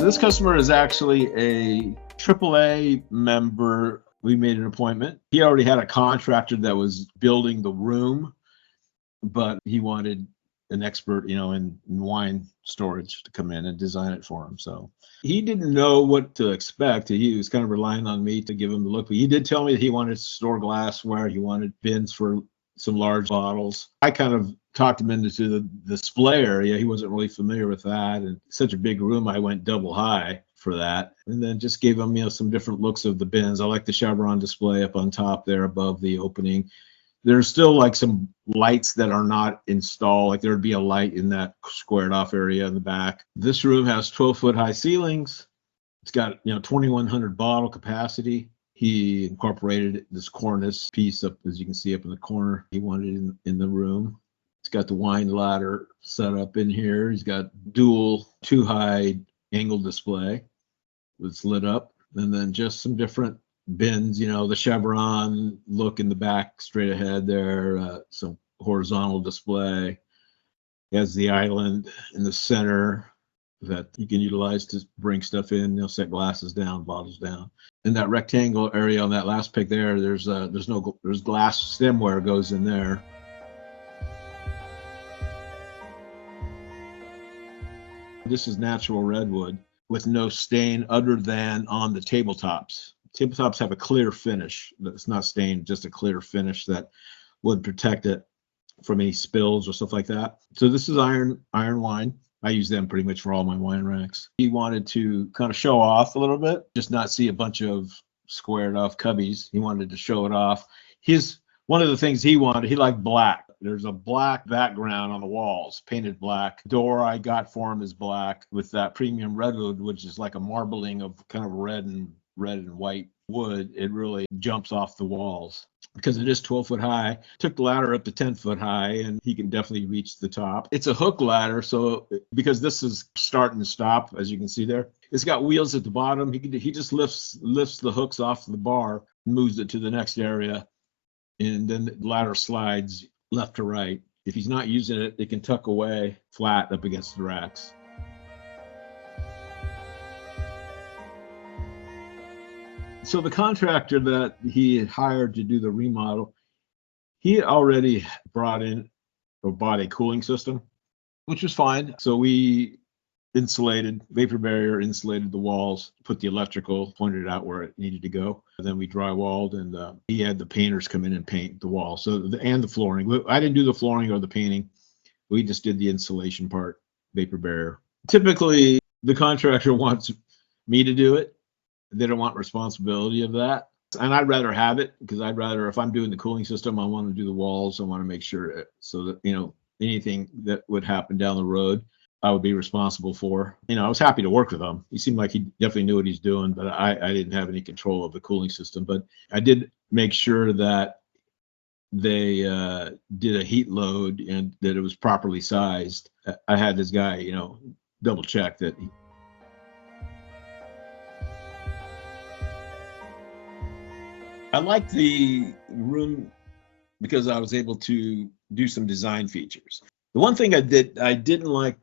So this customer is actually a AAA member. We made an appointment. He already had a contractor that was building the room, but he wanted an expert, in wine storage to come in and design it for him. So he didn't know what to expect. He was kind of relying on me to give him the look. But he did tell me that he wanted to store glassware. He wanted bins for some large bottles. I kind of talked him into the display area. He wasn't really familiar with that. And such a big room, I went double high for that. And then just gave him, some different looks of the bins. I like the chevron display up on top there above the opening. There's still like some lights that are not installed. Like there'd be a light in that squared off area in the back. This room has 12-foot high ceilings. It's got, 2,100 bottle capacity. He incorporated this cornice piece up, as you can see up in the corner. He wanted it in the room. It's got the wine ladder set up in here. He's got dual 2-high angle display that's lit up. And then just some different bins, the chevron look in the back straight ahead there, some horizontal display. He has the island in the center that you can utilize to bring stuff in, set glasses down, bottles down. In that rectangle area on that last pic there, there's glass stemware goes in there. This is natural redwood with no stain other than on the tabletops. Tabletops have a clear finish that's not stained, just a clear finish that would protect it from any spills or stuff like that. So this is IronWine. I use them pretty much for all my wine racks. He wanted to kind of show off a little bit, just not see a bunch of squared off cubbies. He wanted to show it off. One of the things he wanted, he liked black. There's a black background on the walls, painted black. Door I got for him is black with that premium redwood, which is like a marbling of kind of red and white wood. It really jumps off the walls because it is 12-foot high. Took the ladder up to 10-foot high, and he can definitely reach the top. It's a hook ladder, so because this is start and stop, as you can see there, it's got wheels at the bottom. He just lifts the hooks off the bar, moves it to the next area, and then the ladder slides left to right. If he's not using it, it can tuck away flat up against the racks. So the contractor that he had hired to do the remodel, he already brought in or bought a cooling system, which was fine. So we vapor barrier insulated the walls, put the electrical, pointed out where it needed to go. And then we drywalled, and he had the painters come in and paint the wall. And the flooring. I didn't do the flooring or the painting. We just did the insulation part, vapor barrier. Typically, the contractor wants me to do it. They don't want responsibility of that. And I'd rather have it because if I'm doing the cooling system, I want to do the walls. I want to make sure so that, anything that would happen down the road, I would be responsible for. I was happy to work with him. He seemed like he definitely knew what he's doing, but I didn't have any control of the cooling system. But I did make sure that they did a heat load and that it was properly sized. I had this guy, double check that I liked the room because I was able to do some design features. The one thing I didn't like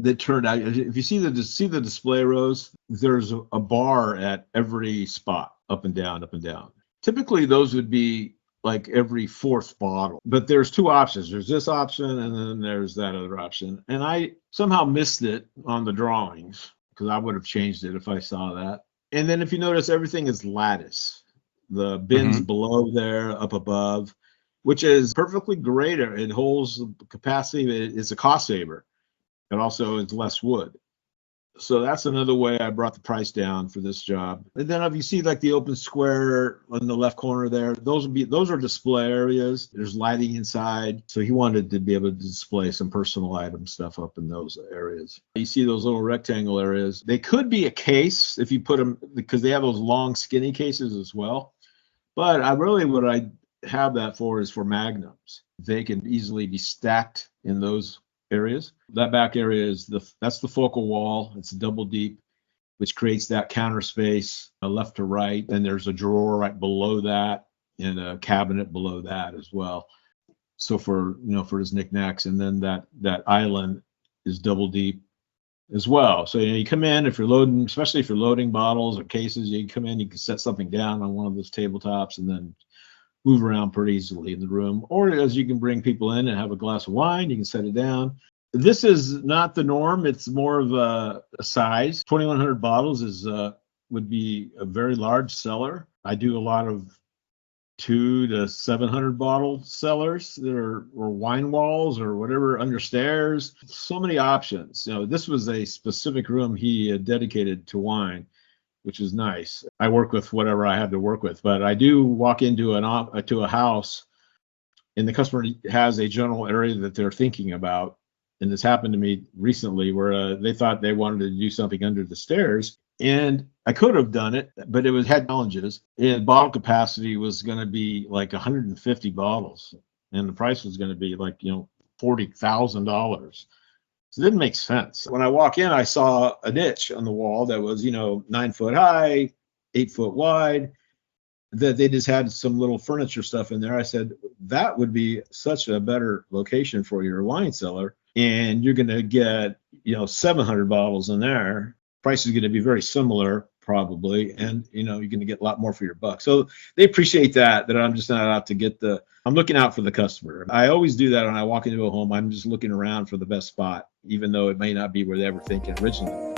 that turned out, if you see the display rows, there's a bar at every spot, up and down, up and down. Typically, those would be like every fourth bottle, but there's two options. There's this option, and then there's that other option. And I somehow missed it on the drawings because I would have changed it if I saw that. And then if you notice, everything is lattice. The bins below there, up above, which is perfectly great. It holds the capacity. It's a cost saver. It also is less wood. So that's another way I brought the price down for this job. And then if you see like the open square on the left corner there, those are display areas. There's lighting inside. So he wanted to be able to display some personal item stuff up in those areas. You see those little rectangle areas. They could be a case if you put them, because they have those long skinny cases as well. But what I have that for is for magnums. They can easily be stacked in those areas. That back area that's the focal wall. It's double deep, which creates that counter space left to right. And there's a drawer right below that and a cabinet below that as well. So for his knickknacks, and then that island is double deep as well. So you come in, if you're loading, especially if you're loading bottles or cases, you come in, you can set something down on one of those tabletops and then move around pretty easily in the room. Or as you can bring people in and have a glass of wine, you can set it down. This is not the norm. It's more of a size. 2,100 bottles is would be a very large cellar. I do a lot of 200 to 700 bottle cellars or wine walls or whatever under stairs. So many options. This was a specific room he dedicated to wine, which is nice. I work with whatever I have to work with, but I do walk into a house and the customer has a general area that they're thinking about. And this happened to me recently where they thought they wanted to do something under the stairs. And I could have done it, but it had challenges. And bottle capacity was going to be like 150 bottles. And the price was going to be like, $40,000. So it didn't make sense. When I walk in, I saw a niche on the wall that was, 9 foot high, 8 foot wide, that they just had some little furniture stuff in there. I said, that would be such a better location for your wine cellar. And you're going to get, 700 bottles in there. Price is going to be very similar probably. And, you're going to get a lot more for your buck. So they appreciate that I'm just not out to get I'm looking out for the customer. I always do that when I walk into a home. I'm just looking around for the best spot, even though it may not be where they were thinking originally.